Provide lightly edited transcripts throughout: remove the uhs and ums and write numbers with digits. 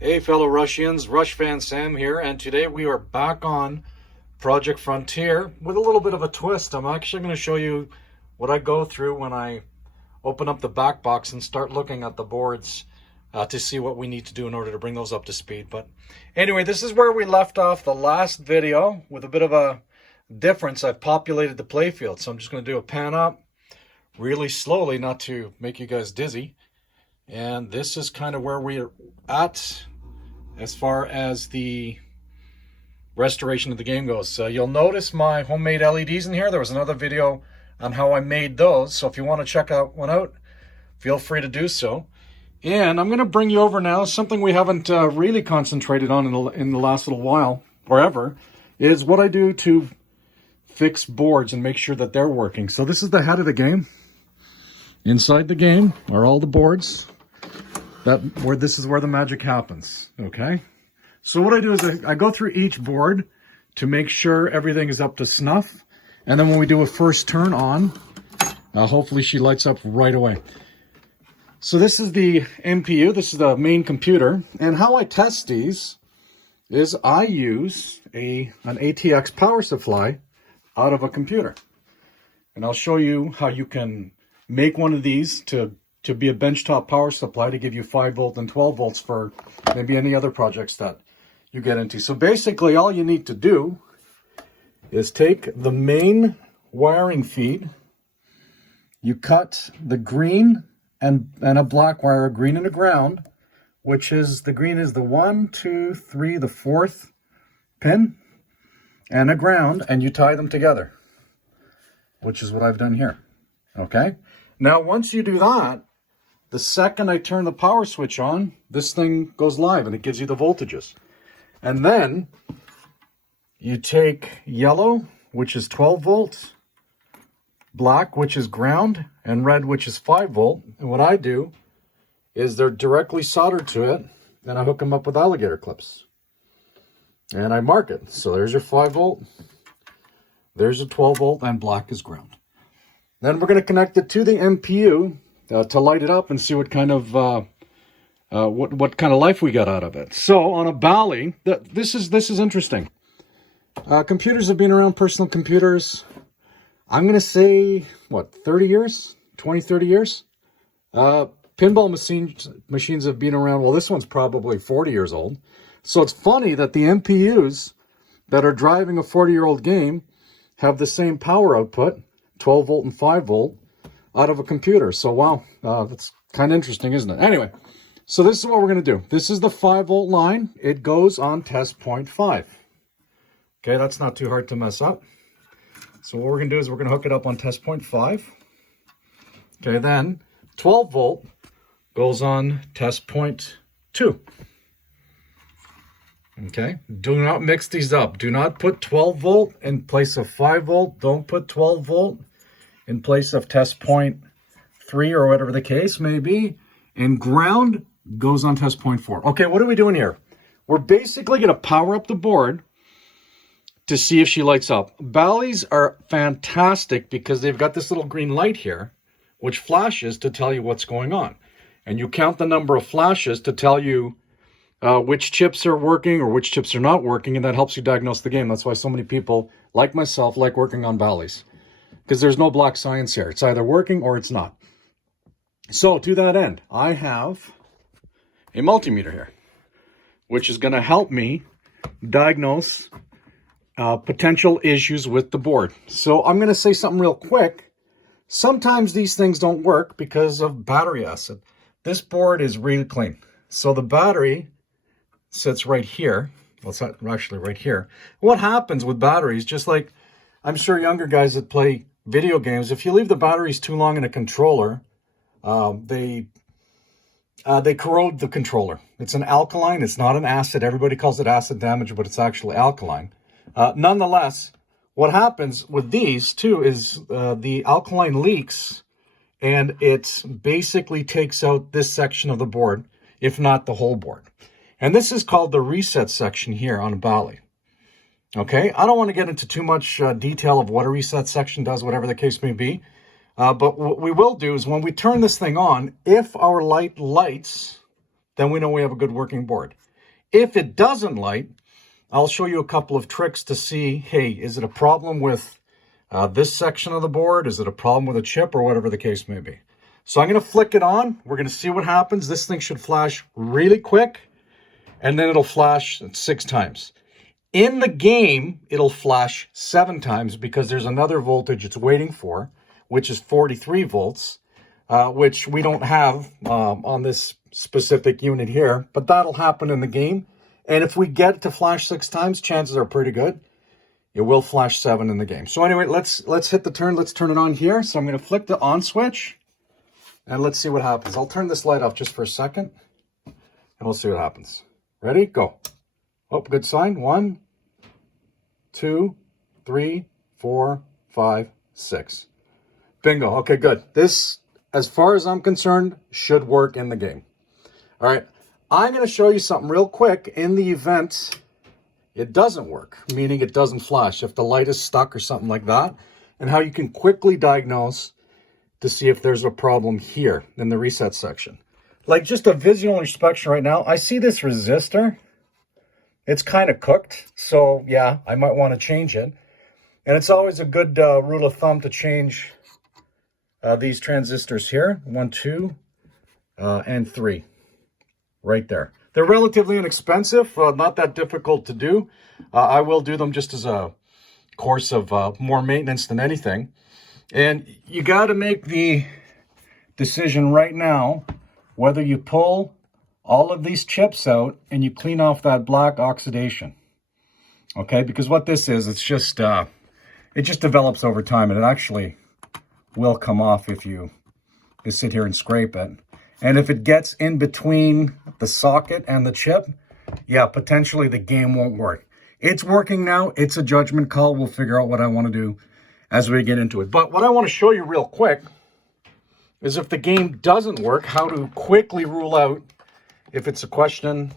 Hey fellow Rushians, Rush Fan Sam here, and today we are back on Project Frontier with a little bit of a twist. I'm actually going to show you what I go through when I open up the back box and start looking at the boards to see what we need to do in order to bring those up to speed. But anyway, this is where we left off the last video with a bit of a difference. I've populated the playfield, so I'm just going to do a pan up really slowly, not to make you guys dizzy. And this is kind of where we're at as far as the restoration of the game goes. You'll notice my homemade LEDs in here. There was another video on how I made those. So if you want to check one out, feel free to do so. And I'm going to bring you over now. Something we haven't really concentrated on in the last little while, or ever, is what I do to fix boards and make sure that they're working. So this is the head of the game. Inside the game are all the boards. This is where the magic happens, okay? So what I do is I go through each board to make sure everything is up to snuff. And then when we do a first turn on, hopefully she lights up right away. So this is the MPU, this is the main computer. And how I test these is I use an ATX power supply out of a computer. And I'll show you how you can make one of these to be a benchtop power supply to give you 5 volt and 12 volts for maybe any other projects that you get into. So basically all you need to do is take the main wiring feed, you cut the green and a black wire, a green and a ground, which is, the green is the 1, 2, 3, the 4th pin, and a ground, and you tie them together, which is what I've done here, okay? Now once you do that, the second I turn the power switch on, this thing goes live and it gives you the voltages. And then you take yellow, which is 12 volts, black, which is ground, and red, which is 5 volt. And what I do is they're directly soldered to it, and I hook them up with alligator clips. And I mark it. So there's your 5 volt, there's a 12 volt, and black is ground. Then we're going to connect it to the MPU to light it up and see what kind of what kind of life we got out of it. So on a Bally, this is interesting. Computers have been around, personal computers, I'm going to say, what, 30 years? 20, 30 years? Pinball machines have been around, well, this one's probably 40 years old. So it's funny that the MPUs that are driving a 40-year-old game have the same power output, 12 volt and 5 volt, out of a computer. So wow, that's kind of interesting, isn't it? Anyway, so this is what we're going to do. This is the 5 volt line. It goes on test point 5. Okay, that's not too hard to mess up. So what we're going to do is we're going to hook it up on test point 5. Okay, then 12 volt goes on test point 2. Okay, do not mix these up. Do not put 12 volt in place of 5 volt. Don't put 12 volt in place of test point 3 or whatever the case may be. And ground goes on test point 4. Okay, what are we doing here? We're basically going to power up the board to see if she lights up. Bally's are fantastic because they've got this little green light here, which flashes to tell you what's going on. And you count the number of flashes to tell you which chips are working or which chips are not working, and that helps you diagnose the game. That's why so many people, like myself, like working on Bally's. Because there's no black science here. It's either working or it's not. So to that end, I have a multimeter here, which is going to help me diagnose potential issues with the board. So I'm going to say something real quick. Sometimes these things don't work because of battery acid. This board is really clean. So the battery sits right here. Well, it's actually right here. What happens with batteries, just like I'm sure younger guys that play video games, if you leave the batteries too long in a controller, they corrode the controller. It's an alkaline, it's not an acid. Everybody calls it acid damage, but it's actually alkaline. Nonetheless, what happens with these too is the alkaline leaks, and it basically takes out this section of the board, if not the whole board. And this is called the reset section here on a Bally. Okay, I don't want to get into too much detail of what a reset section does, whatever the case may be. But what we will do is when we turn this thing on, if our light lights, then we know we have a good working board. If it doesn't light, I'll show you a couple of tricks to see, hey, is it a problem with this section of the board? Is it a problem with a chip, or whatever the case may be? So I'm going to flick it on. We're going to see what happens. This thing should flash really quick, and then it'll flash 6 times. In the game, it'll flash 7 times because there's another voltage it's waiting for, which is 43 volts, which we don't have on this specific unit here, but that'll happen in the game. And if we get it to flash 6 times, chances are pretty good it will flash 7 in the game. So anyway, let's hit the turn. Let's turn it on here. So I'm going to flick the on switch, and let's see what happens. I'll turn this light off just for a second, and we'll see what happens. Ready? Go. Oh, good sign. 1, 2, 3, 4, 5, 6. Bingo. Okay, good. This, as far as I'm concerned, should work in the game. All right. I'm going to show you something real quick in the event it doesn't work, meaning it doesn't flash, if the light is stuck or something like that, and how you can quickly diagnose to see if there's a problem here in the reset section. Like just a visual inspection right now, I see this resistor. It's kind of cooked, so yeah, I might want to change it. And it's always a good rule of thumb to change these transistors here, 1, 2, and 3. Right there. They're relatively inexpensive, not that difficult to do. I will do them just as a course of more maintenance than anything. And you got to make the decision right now whether you pull all of these chips out and you clean off that black oxidation. Okay, because what this is, it's just it just develops over time, and it actually will come off if you just sit here and scrape it. And if it gets in between the socket and the chip, yeah, potentially the game won't work. It's working now. It's a judgment call. We'll figure out what I want to do as we get into it. But what I want to show you real quick is if the game doesn't work, how to quickly rule out if it's a question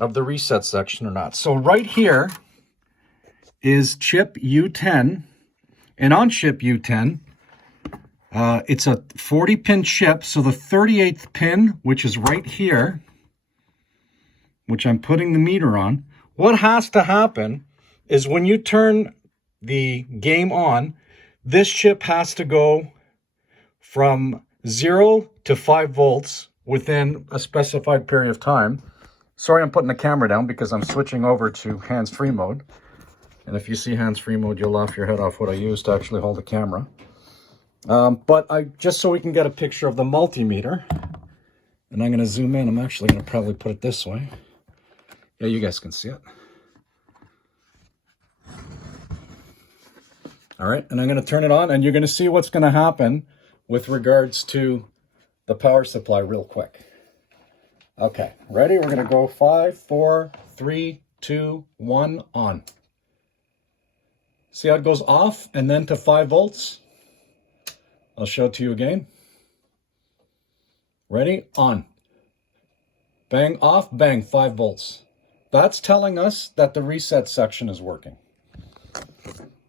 of the reset section or not. So right here is chip U10. And on chip U10, it's a 40-pin chip, so the 38th pin, which is right here, which I'm putting the meter on, what has to happen is when you turn the game on, this chip has to go from 0 to 5 volts within a specified period of time. Sorry, I'm putting the camera down because I'm switching over to hands-free mode. And if you see hands-free mode, you'll laugh your head off what I use to actually hold the camera. But just so we can get a picture of the multimeter, and I'm going to zoom in. I'm actually going to probably put it this way. Yeah, you guys can see it. All right, and I'm going to turn it on, and you're going to see what's going to happen with regards to the power supply real quick. Okay, ready? We're going to go 5, 4, 3, 2, 1, on. See how it goes off and then to 5 volts? I'll show it to you again. Ready? On. Bang, off, bang, 5 volts. That's telling us that the reset section is working.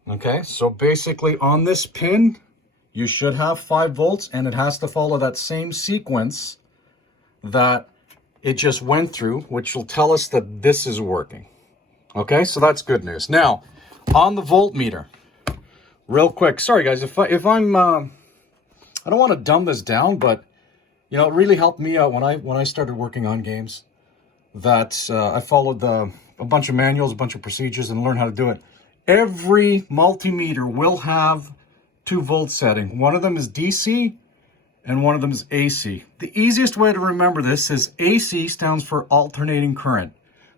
Okay, so basically on this pin, you should have 5 volts, and it has to follow that same sequence that it just went through, which will tell us that this is working. Okay, so that's good news. Now, on the voltmeter, real quick. Sorry guys, if I'm I don't want to dumb this down, but you know, it really helped me out when I started working on games. That I followed a bunch of manuals, a bunch of procedures, and learned how to do it. Every multimeter will have 2 volt setting. One of them is DC, and one of them is AC. The easiest way to remember this is AC stands for alternating current.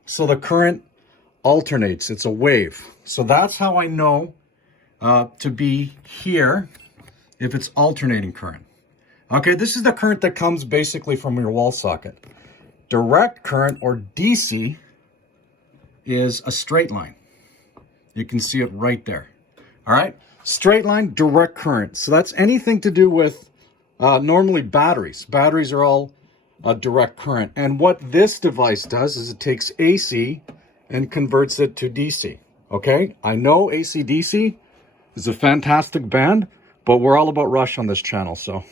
So the current alternates. It's a wave. So that's how I know to be here if it's alternating current. Okay, this is the current that comes basically from your wall socket. Direct current, or DC, is a straight line. You can see it right there. All right, straight line, direct current. So that's anything to do with normally batteries. Batteries are all direct current. And what this device does is it takes AC and converts it to DC. Okay, I know AC/DC is a fantastic band, but we're all about Rush on this channel. So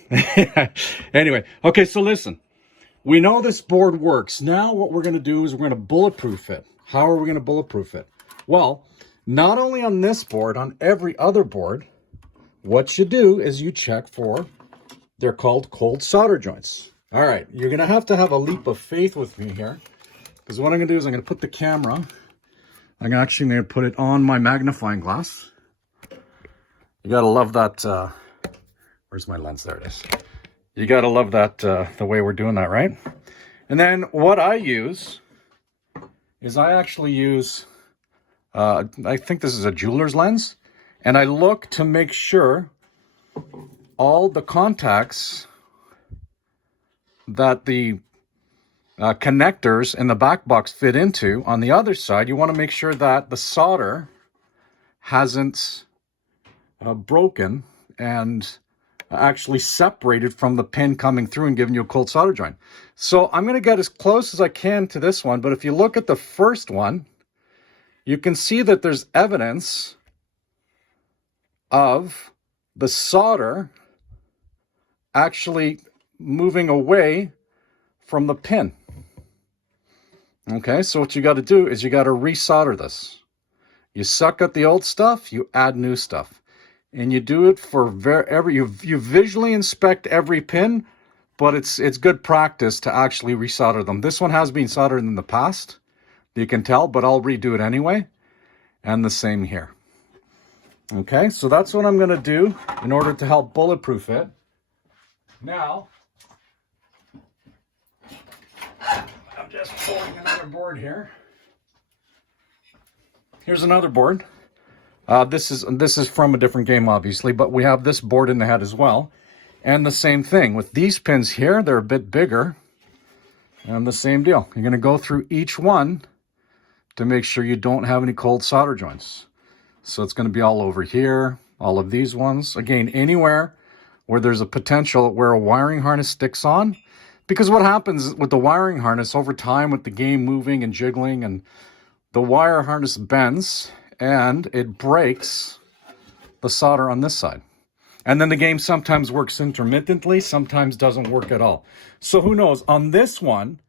anyway, okay, so listen. we know this board works. Now what we're going to do is we're going to bulletproof it. How are we going to bulletproof it? Well, not only on this board, on every other board, what you do is you check for, they're called cold solder joints. All right, you're going to have a leap of faith with me here, because what I'm going to do is I'm going to put the camera, I'm actually going to put it on my magnifying glass. You got to love that, where's my lens? There it is. You got to love that, the way we're doing that, right? And then what I use is I actually use, I think this is a jeweler's lens, and I look to make sure all the contacts that the connectors in the back box fit into. On the other side, you want to make sure that the solder hasn't broken and actually separated from the pin coming through and giving you a cold solder joint. So I'm going to get as close as I can to this one, but if you look at the first one, you can see that there's evidence of the solder actually moving away from the pin. Okay, so what you got to do is you got to resolder this. You suck at the old stuff, you add new stuff. And you do it for you visually inspect every pin, but it's good practice to actually resolder them. This one has been soldered in the past, you can tell, but I'll redo it anyway. And the same here. Okay, so that's what I'm going to do in order to help bulletproof it. Now, I'm just pulling another board here. Here's another board. This is from a different game, obviously, but we have this board in the head as well. And the same thing with these pins here, they're a bit bigger. And the same deal. You're going to go through each one to make sure you don't have any cold solder joints. So it's going to be all over here, all of these ones. Again, anywhere where there's a potential where a wiring harness sticks on. Because what happens with the wiring harness over time with the game moving and jiggling, and the wire harness bends and it breaks the solder on this side. And then the game sometimes works intermittently, sometimes doesn't work at all. So who knows, on this one,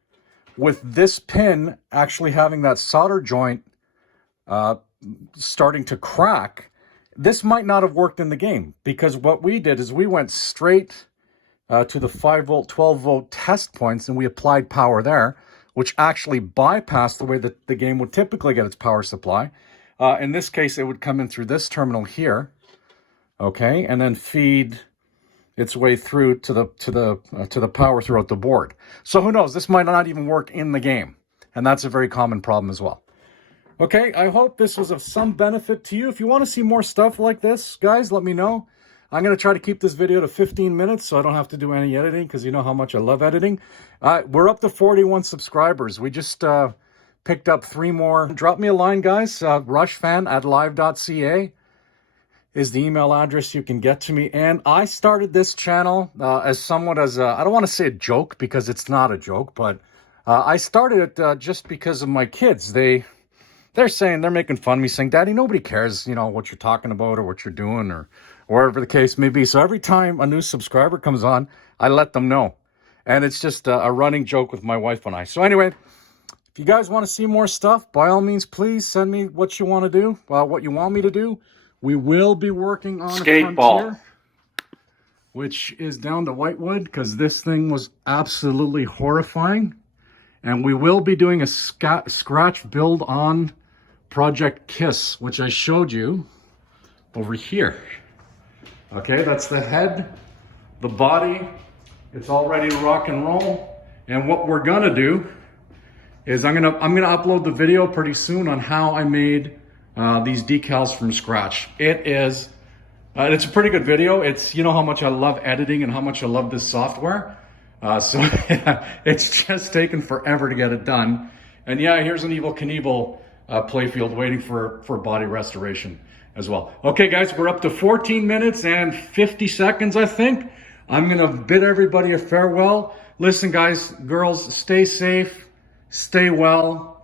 with this pin actually having that solder joint starting to crack, this might not have worked in the game, because what we did is we went straight to the 5 volt, 12 volt test points, and we applied power there, which actually bypassed the way that the game would typically get its power supply. In this case, it would come in through this terminal here, okay, and then feed its way through to the power throughout the board. So who knows? This might not even work in the game, and that's a very common problem as well. Okay, I hope this was of some benefit to you. If you want to see more stuff like this, guys, let me know. I'm going to try to keep this video to 15 minutes so I don't have to do any editing, because you know how much I love editing. We're up to 41 subscribers. We just picked up 3 more. Drop me a line, guys. rushfan@live.ca is the email address you can get to me. And I started this channel as somewhat as I don't want to say a joke, because it's not a joke, but I started it just because of my kids. They're making fun of me, saying, "Daddy, nobody cares, you know, what you're talking about or what you're doing or wherever the case may be." So every time a new subscriber comes on, I let them know. And it's just a running joke with my wife and I. So anyway, if you guys want to see more stuff, by all means, please send me what you want to do, what you want me to do. We will be working on a Frontier, which is down to Whitewood, because this thing was absolutely horrifying. And we will be doing a scratch build on Project Kiss, which I showed you over here. Okay, that's the head, the body. It's all ready to rock and roll. And what we're gonna do is I'm gonna upload the video pretty soon on how I made these decals from scratch. It's a pretty good video. You know how much I love editing and how much I love this software. So it's just taken forever to get it done. And yeah, here's an Evel Knievel playfield waiting for body restoration as well. Okay, guys, we're up to 14 minutes and 50 seconds, I think. I'm going to bid everybody a farewell. Listen, guys, girls, stay safe, stay well.